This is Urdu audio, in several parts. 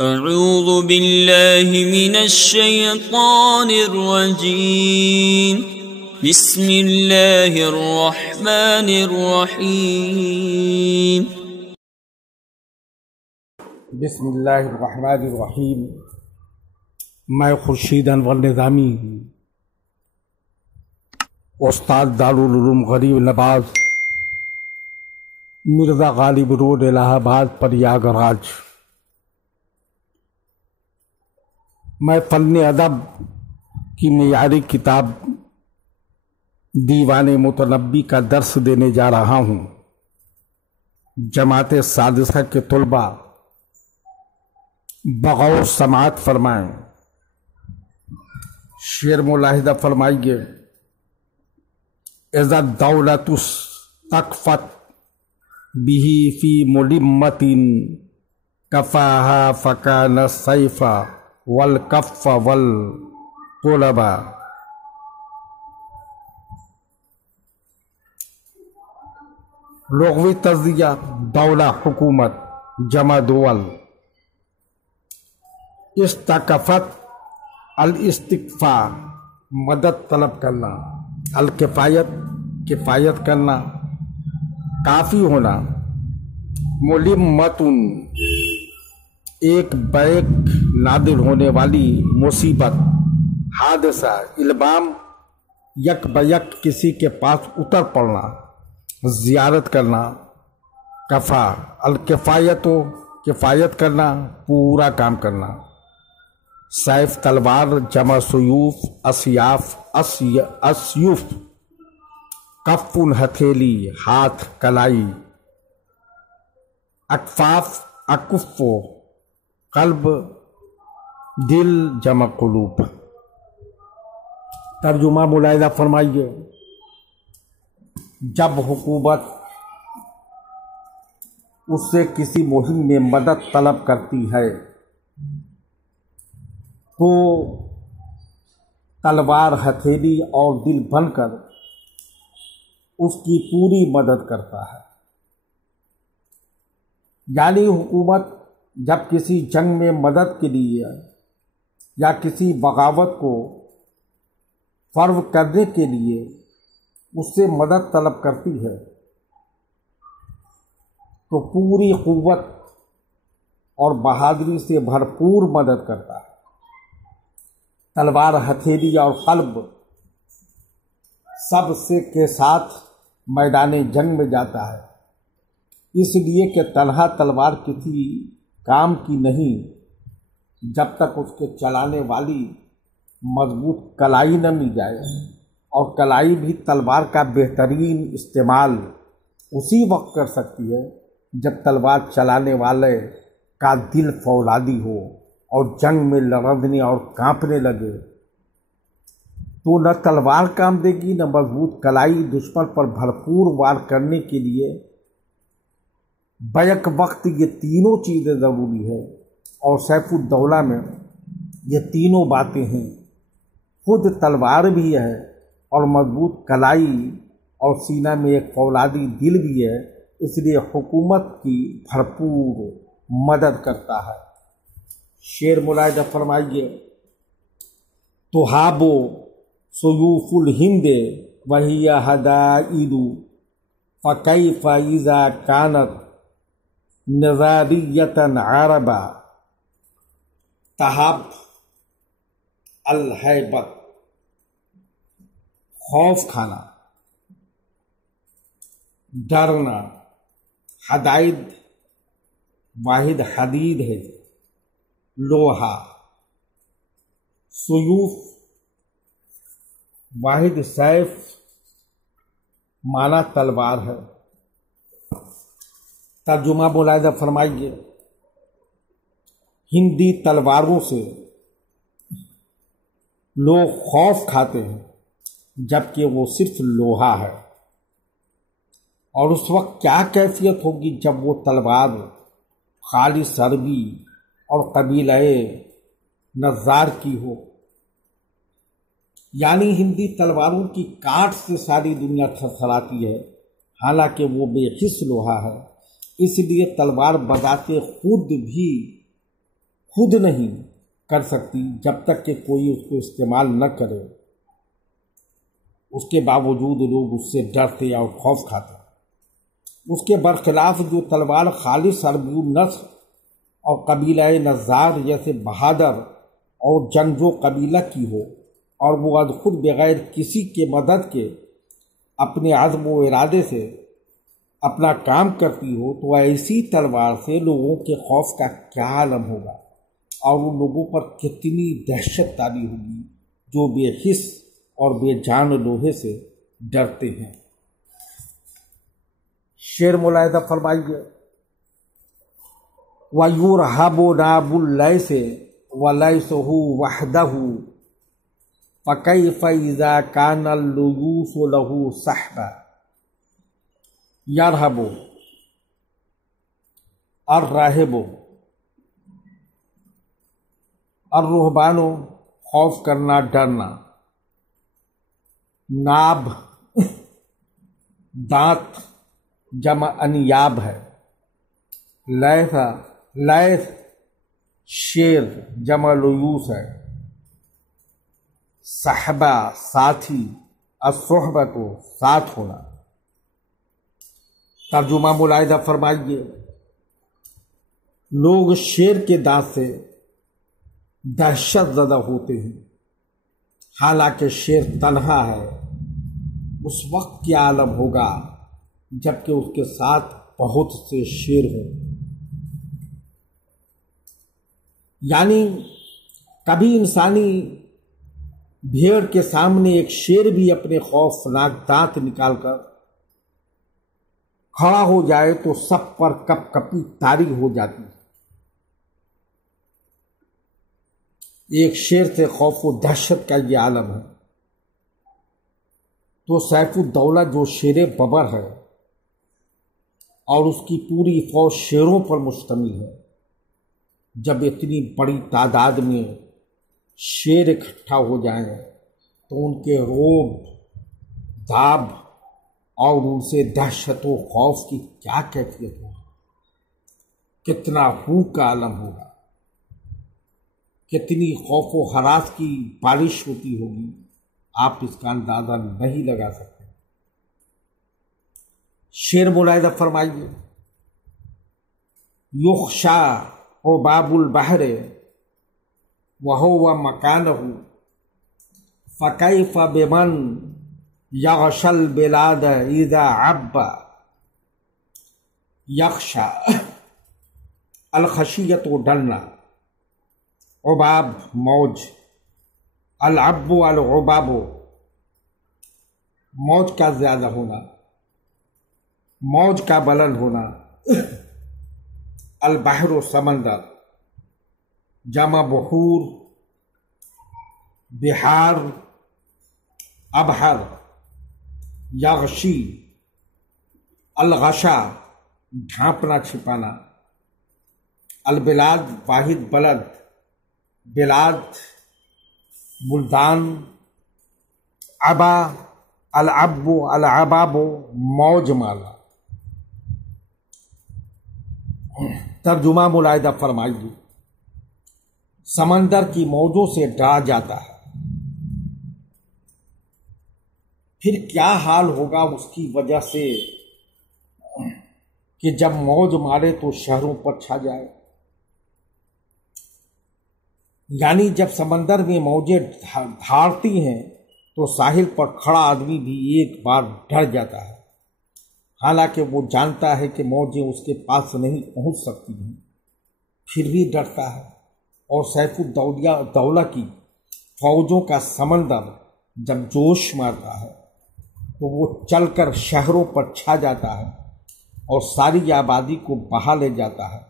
اعوذ باللہ من الشیطان الرجیم بسم اللہ الرحمن الرحیم بسم اللہ الرحمن الرحیم۔ میں خورشید انور نظامی استاد دارالعلوم غریب نواز مرزا غالب روڈ الہ آباد پریاگراج، میں فن ادب کی معیاری کتاب دیوان متنبی کا درس دینے جا رہا ہوں۔ جماعت سادسہ کے طلباء بغور سماعت فرمائیں۔ شعر ملاحظہ فرمائیے۔ اذا الدولۃ استکفت به فی ملمۃ کفاها فکان السیف والکف والطلبا۔ لغوی تجزیہ: دولہ حکومت، جمع دول۔ استکفت الاستکفاء مدد طلب کرنا، الکفایت کفایت کرنا، کافی ہونا، ملمتن ایک بیک نادر ہونے والی مصیبت، حادثہ، البام یک بیک کسی کے پاس اتر پڑنا، زیارت کرنا۔ کفا الکفایت کفایت کرنا، پورا کام کرنا۔ سیف تلوار، جمع سیوف، اسیاف اسیوف۔ کف ہتھیلی، ہاتھ، کلائی۔ اکفاف اکف قلب، دل، جمع قلوب۔ ترجمہ ملاحظہ فرمائیے۔ جب حکومت اس سے کسی مہم میں مدد طلب کرتی ہے تو تلوار، ہتھیلی اور دل بن کر اس کی پوری مدد کرتا ہے۔ یعنی حکومت جب کسی جنگ میں مدد کے لیے یا کسی بغاوت کو فرو کرنے کے لیے اس سے مدد طلب کرتی ہے تو پوری قوت اور بہادری سے بھرپور مدد کرتا ہے۔ تلوار، ہتھیلی اور قلب سب سے کے ساتھ میدان جنگ میں جاتا ہے، اس لیے کہ تنہا تلوار کسی کام کی نہیں جب تک اس کے چلانے والی مضبوط کلائی نہ مل جائے، اور کلائی بھی تلوار کا بہترین استعمال اسی وقت کر سکتی ہے جب تلوار چلانے والے کا دل فولادی ہو اور جنگ میں لرزنے اور کانپنے لگے، تو نہ تلوار کام دے گی نہ مضبوط کلائی دشمن پر بھرپور وار کرنے کے لیے بیک وقت یہ تینوں چیزیں ضروری ہے، اور سیف الدولہ میں یہ تینوں باتیں ہیں۔ خود تلوار بھی ہے اور مضبوط کلائی اور سینہ میں ایک فولادی دل بھی ہے، اس لیے حکومت کی بھرپور مدد کرتا ہے۔ شعر ملاحظہ فرمائیے۔ تہاب سیوف الہند وہی حدائد فکیف اذا کانت نظاریۃ عربا۔ تہاب الہیبت خوف کھانا، ڈرنا۔ حدائد واحد حدید ہے، لوہا۔ سیوف واحد سیف، معنی تلوار ہے۔ ترجمہ ملاحظہ فرمائیے۔ ہندی تلواروں سے لوگ خوف کھاتے ہیں جبکہ وہ صرف لوہا ہے، اور اس وقت کیا کیفیت ہوگی جب وہ تلوار خالص عربی اور قبیلہ نزار کی ہو۔ یعنی ہندی تلواروں کی کاٹ سے ساری دنیا تھرتھراتی ہے، حالانکہ وہ بے حس لوہا ہے، اس لیے تلوار بذات خود بھی خود نہیں کر سکتی جب تک کہ کوئی اس کو استعمال نہ کرے، اس کے باوجود لوگ اس سے ڈرتے اور خوف کھاتے۔ اس کے برخلاف جو تلوار خالص عربی نسل اور قبیلہ نزار جیسے بہادر اور جنگجو قبیلہ کی ہو، اور وہ خود بغیر کسی کے مدد کے اپنے عزم و ارادے سے اپنا کام کرتی ہو، تو ایسی تلوار سے لوگوں کے خوف کا کیا عالم ہوگا، اور ان لوگوں پر کتنی دہشت طاری ہوگی جو بے حس اور بے جان لوہے سے ڈرتے ہیں۔ شعر ملاحظہ فرمائیے، وَيُرْهَبُ نَابُ اللَّيْثِ وَلَيْثُهُ وَحْدَهُ فَكَيْفَ إِذَا كَانَ اللُّيُوثُ لَهُ صَحْبًا۔ يَرْهَبُ الرَّاہِبُ، الرہبانو خوف کرنا، ڈرنا، ناب دانت جمع انیاب ہے، لیث شیر جمع لیوس ہے، صحبہ ساتھی، الصحبۃ ساتھ ہونا۔ ترجمہ ملاحظہ فرمائیے، لوگ شیر کے دانت سے دہشت زدہ ہوتے ہیں، حالانکہ شیر تنہا ہے۔ اس وقت کیا عالم ہوگا جبکہ اس کے ساتھ بہت سے شیر ہوں۔ یعنی کبھی انسانی بھیڑ کے سامنے ایک شیر بھی اپنے خوفناک دانت نکال کر کھڑا ہو جائے تو سب پر کپ کپی طاری ہو جاتی ہے۔ ایک شیر سے خوف و دہشت کا یہ عالم ہے، تو سیف الدولہ جو شیر ببر ہے اور اس کی پوری فوج شیروں پر مشتمل ہے، جب اتنی بڑی تعداد میں شیر اکٹھا ہو جائیں تو ان کے روب داب اور ان سے دہشت و خوف کی کیا کیفیت ہوگی، کتنا ہو کا عالم ہوگا، کتنی خوف و ہراس کی بارش ہوتی ہوگی، آپ اس کا اندازہ نہیں لگا سکتے۔ شعر ملاحظہ فرمائیے، یخشا عباب البحر وہو مکانہ فکیف بمن یغشی البلاد اذا عب۔ یخشا الخشیت و ڈرنا، عباب موج، العب العباب موج کا زیادہ ہونا، موج کا بلند ہونا، البحر و سمندر جمع بحور، بحار، ابحر، یغشی الغشا ڈھانپنا چھپانا، البلاد واحد بلد، بلاد بلدان، عبا العب العباب موج مالا۔ ترجمہ ملاحظہ فرمائیے، سمندر کی موجوں سے ڈرا جاتا ہے، پھر کیا حال ہوگا اس کی وجہ سے کہ جب موج مارے تو شہروں پر چھا جائے۔ یعنی جب سمندر میں موجیں دھاڑتی ہیں تو ساحل پر کھڑا آدمی بھی ایک بار ڈر جاتا ہے، حالانکہ وہ جانتا ہے کہ موجیں اس کے پاس نہیں پہنچ سکتی ہیں، پھر بھی ڈرتا ہے۔ اور سیف الدولہ کی فوجوں کا سمندر جب جوش مارتا ہے تو وہ چل کر شہروں پر چھا جاتا ہے اور ساری آبادی کو بہا لے جاتا ہے،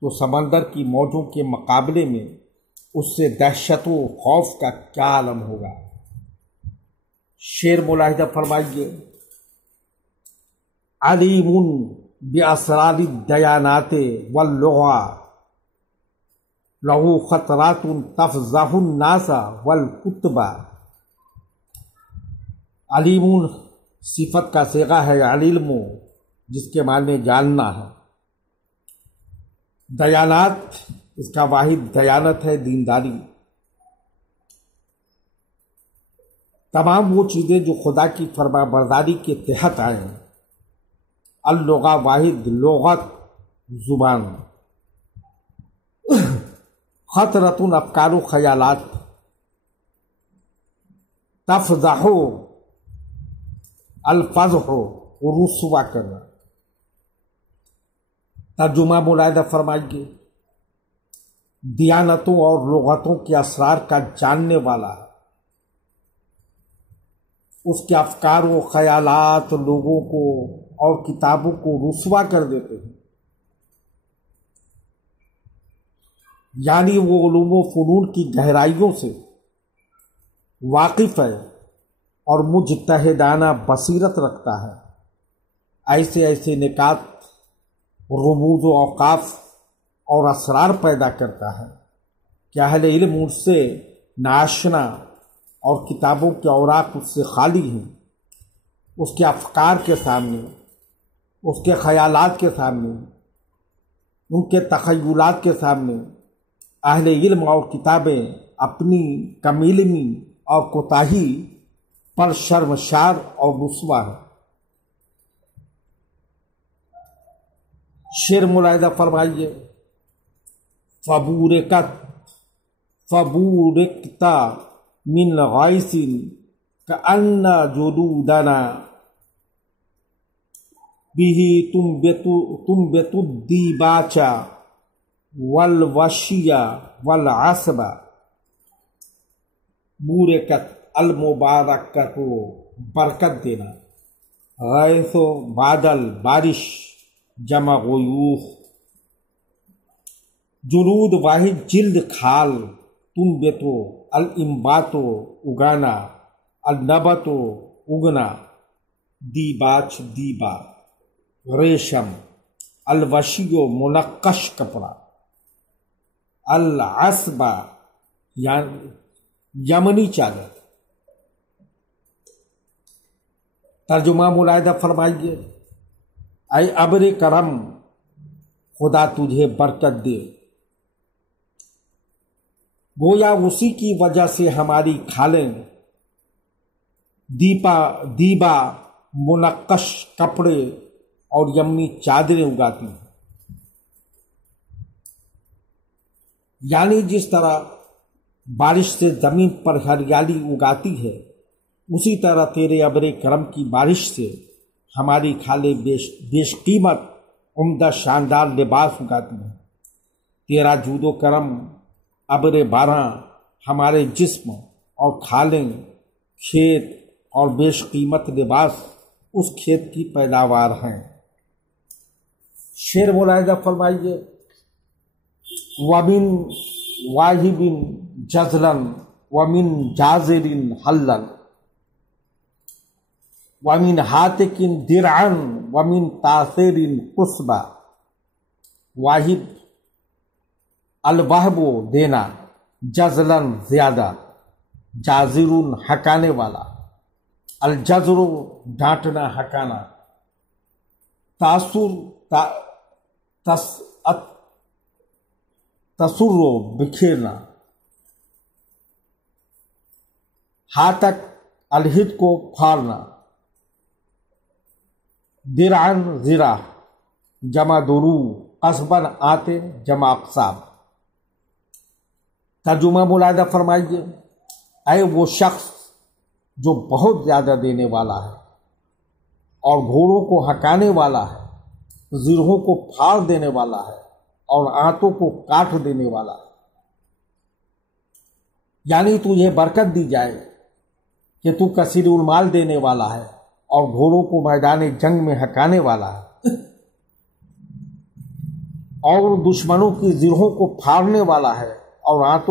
تو سمندر کی موجوں کے مقابلے میں اس سے دہشت و خوف کا کیا عالم ہوگا۔ شعر ملاحظہ فرمائیے، علیم باسرار الدیانات واللغا لہو خطرات تفضح الناس والکتب۔ علیم صفت کا صیغہ ہے علم، جس کے معنی جاننا ہے۔ دیانات اس کا واحد دیانت ہے دینداری۔ تمام وہ چیزیں جو خدا کی فرما برداری کے تحت آئے ہیں۔ اللغہ واحد لغت زبان، خطرۃ افکار و خیالات، تفضح الفضح رسوا کرنا۔ ترجمہ ملاحظہ فرمائیے، دیانتوں اور لغتوں کے اسرار کا جاننے والا ہے، اس کے افکار و خیالات لوگوں کو اور کتابوں کو رسوا کر دیتے ہیں، یعنی وہ علوم و فنون کی گہرائیوں سے واقف ہے اور مجتہدانہ بصیرت رکھتا ہے۔ ایسے ایسے نکات، رموز و اوقاف اور اسرار پیدا کرتا ہے کہ اہل علم اس سے ناشنا اور کتابوں کے اوراق اس سے خالی ہیں۔ اس کے افکار کے سامنے، اس کے خیالات کے سامنے، ان کے تخیلات کے سامنے اہل علم اور کتابیں اپنی کم علمی اور کوتاہی پر شرمسار اور رسوا ہے۔ شعر ملاحظہ فرمائیے، فبورکتا من غیث کأن جلودنا به تنبت الدیباج والوشی والعصب۔ بورکت المبارکت، برکت دینا، غیث و بادل بارش جمع غیوث، جلود واحد جلد کھال، تنبتو الانباتو اگانا، النبتو اگنا، دیباج دیبا ریشم، الوشیو منقش کپڑا، العصبہ یمنی چادر۔ ترجمہ ملاحظہ فرمائیے، اے ابر کرم، خدا تجھے برکت دے، گویا اسی کی وجہ سے ہماری کھالیں دیبا منقش کپڑے اور یمنی چادریں اگاتی ہیں۔ یعنی جس طرح بارش سے زمین پر ہریالی اگاتی ہے، اسی طرح تیرے ابر کرم کی بارش سے ہماری کھالیں بیش قیمت عمدہ شاندار لباس اگاتی ہیں۔ تیرا جود و کرم ابر باراں ہمارے جسم اور کھالیں، کھیت اور بیش قیمت لباس اس کھیت کی پیداوار ہیں۔ شعر ملاحظہ فرمائیے، وَمِن واہب جزلا وَمِن جازر حلا وَمِن ہاتک درعا وَمِن تاثر قصبا۔ واہب الوہب دینا، جزلاً زیادہ، جازر ہکانے والا، الجزر ڈانٹنا ہکانا، تسر بکھیرنا، ہاتک الہد کو پھاڑنا، درعاً زرہ جمع درو، قصباً آتے جمع اقصاب۔ ترجمہ ملاحظہ فرمائیے، اے وہ شخص جو بہت زیادہ دینے والا ہے اور گھوڑوں کو ہکانے والا ہے، زرہوں کو پھاڑ دینے والا ہے اور آنتوں کو کاٹ دینے والا ہے۔ یعنی تجھے برکت دی جائے کہ تو کثیر المال دینے والا ہے اور گھوڑوں کو میدان جنگ میں ہکانے والا ہے اور دشمنوں کی زرہوں کو پھاڑنے والا ہے اور آنتوں